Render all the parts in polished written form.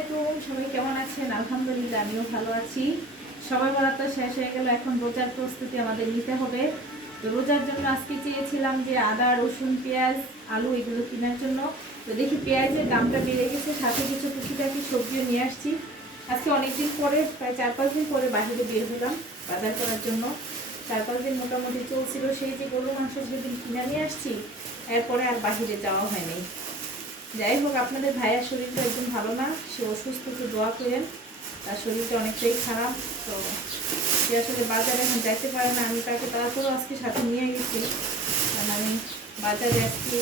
আলাইকুম, সবাই কেমন আছেন? আলহামদুলিল্লাহ আমিও ভালো আছি। সবাই বরাত তো শেষ হয়ে গেল, এখন রোজার প্রস্তুতি আমাদের নিতে হবে। তো রোজার জন্য আজকে চেয়েছিলাম যে আদা, রসুন, পেঁয়াজ, আলু এগুলো কেনার জন্য। তো দেখি পেঁয়াজের দামটা বেড়ে গেছে, সাথে কিছু টুকিটাকি সবজিও নিয়ে আসছি। আজকে অনেকদিন পরে, প্রায় 4-5 দিন পরে বাহিরে বের হলাম বাজার করার জন্য। 4-5 দিন মোটামুটি চলছিল, সেই যে গরু মাংস যেদিন কিনে নিয়ে আসছি, এরপরে আর বাহিরে যাওয়া হয়নি। যাই হোক, আপনাদের ভাইয়ার শরীরটা একদম ভালো না, সে অসুস্থ, একটু দোয়া করেন। তার শরীরটা অনেকটাই খারাপ, তো সে আসলে বাজারে এখন যাইতে পারে না। আমি তাকে তারপরেও আজকে সাথে নিয়ে গেছি, কারণ আমি বাজারে আজকে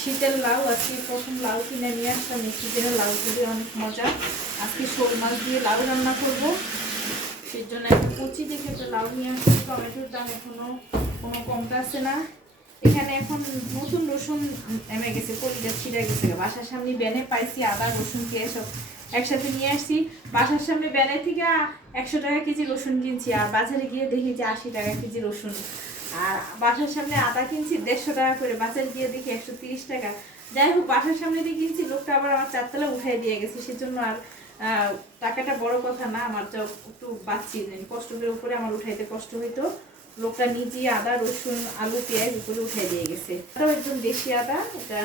শীতের লাউ, আজকে প্রথম লাউ কিনে নিয়ে আসলাম। এই শীতের লাউগুলি অনেক মজা। আজকে শোল মাছ দিয়ে লাউ রান্না করবো, সেই জন্য একটা কচি দেখে একটা লাউ নিয়ে আসছি। টমেটোর দাম এখনো কোনো কমতে আসছে না। এখানে এখন নতুন রসুন নেমে গেছে, কলিজা ছিঁড়ে গেছে। বাসার সামনে ব্যানে পাইছি আদা, রসুন, পেঁয়াজ সব একসাথে নিয়ে আসছি। বাসার সামনে ব্যানে থেকে 100 টাকা কেজি রসুন কিনছি, আর বাজারে গিয়ে দেখি যে 80 টাকা কেজি রসুন। আর বাসার সামনে আদা কিনছি 150 টাকা করে, বাজারে গিয়ে দেখি 130 টাকা। যাই হোক, বাসার সামনে দিয়ে কিনছি, লোকটা আবার আমার 4 তলা উঠাই দিয়ে গেছে। সেজন্য আর টাকাটা বড় কথা না, আমার যা একটু বাঁচছি, কষ্ট করে উপরে আমার উঠাইতে কষ্ট হইতো। লোকটা নিজে আদা, রসুন, আলু, পেঁয়াজ এগুলো উঠাই দিয়ে গেছে। এটাও একদম দেশি আদা, এটা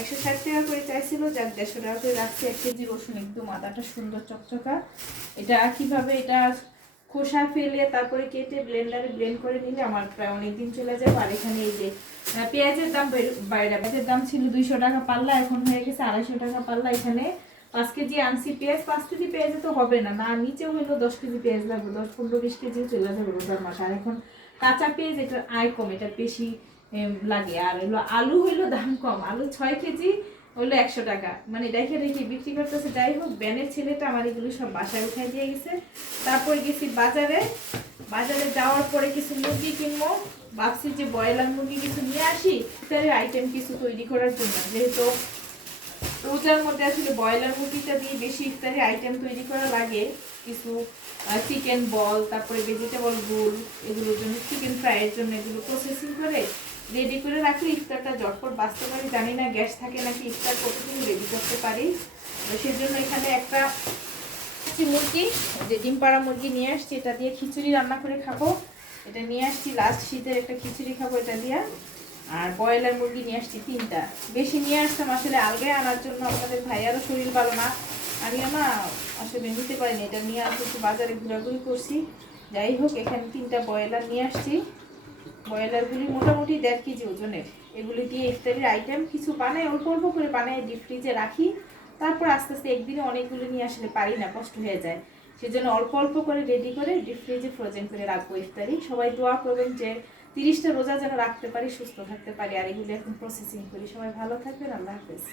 160 টাকা করে চাইছিল, যাক 150 টাকা করে রাখছি। 1 কেজি রসুন, একদম আদাটা সুন্দর চকচকা। এটা কিভাবে, এটা খোসা ফেলে তারপরে কেটে ব্লেন্ডারে ব্লেন্ড করে নিলে আমার প্রায় অনেকদিন চলে যাবে। আর এখানে এই যে পেঁয়াজের দাম বাইরে, পেঁয়াজের দাম ছিল 200 টাকা পাল্লা, এখন হয়ে গেছে 250 টাকা পাল্লা। এখানে 5 কেজি আনছি পেঁয়াজ, 5 কেজি পেঁয়াজে তো হবে না, না নিচেও হইলো 10 কেজি পেঁয়াজ লাগবে, 10-15-20 কেজিও চলে যাবে রোজার মাস। আর এখন কাঁচা পেঁয়াজ, এটার আয় কম, এটার বেশি লাগে। আর হইলো আলু, হইলো দাম কম, আলু 6 কেজি হইলো 100 টাকা, মানে রেখে রেখে বিক্রি করতেছে। যাই হোক, ব্যানের ছেলেটা আমার এগুলো সব বাসায় উঠাই দিয়ে গেছে। তারপরে গেছি বাজারে, বাজারে যাওয়ার পরে কিছু মুরগি কিনবো, ভাবছি যে ব্রয়লার মুরগি কিছু নিয়ে আসি ইফতারের আইটেম কিছু তৈরি করার জন্য। যেহেতু রোজার মধ্যে আসলে ব্রয়লার মুরগিটা দিয়ে বেশি ইফতারি আইটেম তৈরি করা লাগে, কিছু চিকেন বল, তারপরে ভেজিটেবল রোল, এগুলোর জন্য চিকেন ফ্রাইয়ের জন্য এগুলো প্রসেসিং করে রেডি করে রাখলে ইফতারটা ঝটপট বাঁচতে পারি। জানি না গ্যাস থাকে নাকি ইফতার কতদিন রেডি করতে পারি। সেজন্য এখানে একটা মুরগি, যে ডিম পাড়া মুরগি নিয়ে আসছি, এটা দিয়ে খিচুড়ি রান্না করে খাবো। এটা নিয়ে আসছি লাস্ট শীতের একটা খিচুড়ি খাবো এটা দিয়ে। আর ব্রয়লার মুরগি নিয়ে আসছি 3টা, বেশি নিয়ে আসতাম আসলে আলগায় আনার জন্য, আপনাদের ভাইয়ারও শরীর ভালো না, আমিও না আসলে নিতে পারিনি। এটা নিয়ে আসতে একটু বাজারে ঘোরাঘুরি করছি। যাই হোক, এখানে 3টা ব্রয়লার নিয়ে আসছি। ব্রয়লারগুলি মোটামুটি 1.5 কেজি ওজনের। এগুলি দিয়ে ইফতারির আইটেম কিছু বানাই, অল্প অল্প করে বানাই, ডিপ ফ্রিজে রাখি। তারপর আস্তে আস্তে একদিনে অনেকগুলো নিয়ে আসলে পারি না, কষ্ট হয়ে যায়। সেজন্য অল্প অল্প করে রেডি করে ডিপ ফ্রিজে ফ্রোজেন করে রাখবো ইফতারি। সবাই দোয়া করবেন যে 30টা রোজা যেন রাখতে পারি, সুস্থ থাকতে পারি। আর এগুলো এখন প্রসেসিং করি। সবাই ভালো থাকবেন, আল্লাহ হাফেজ।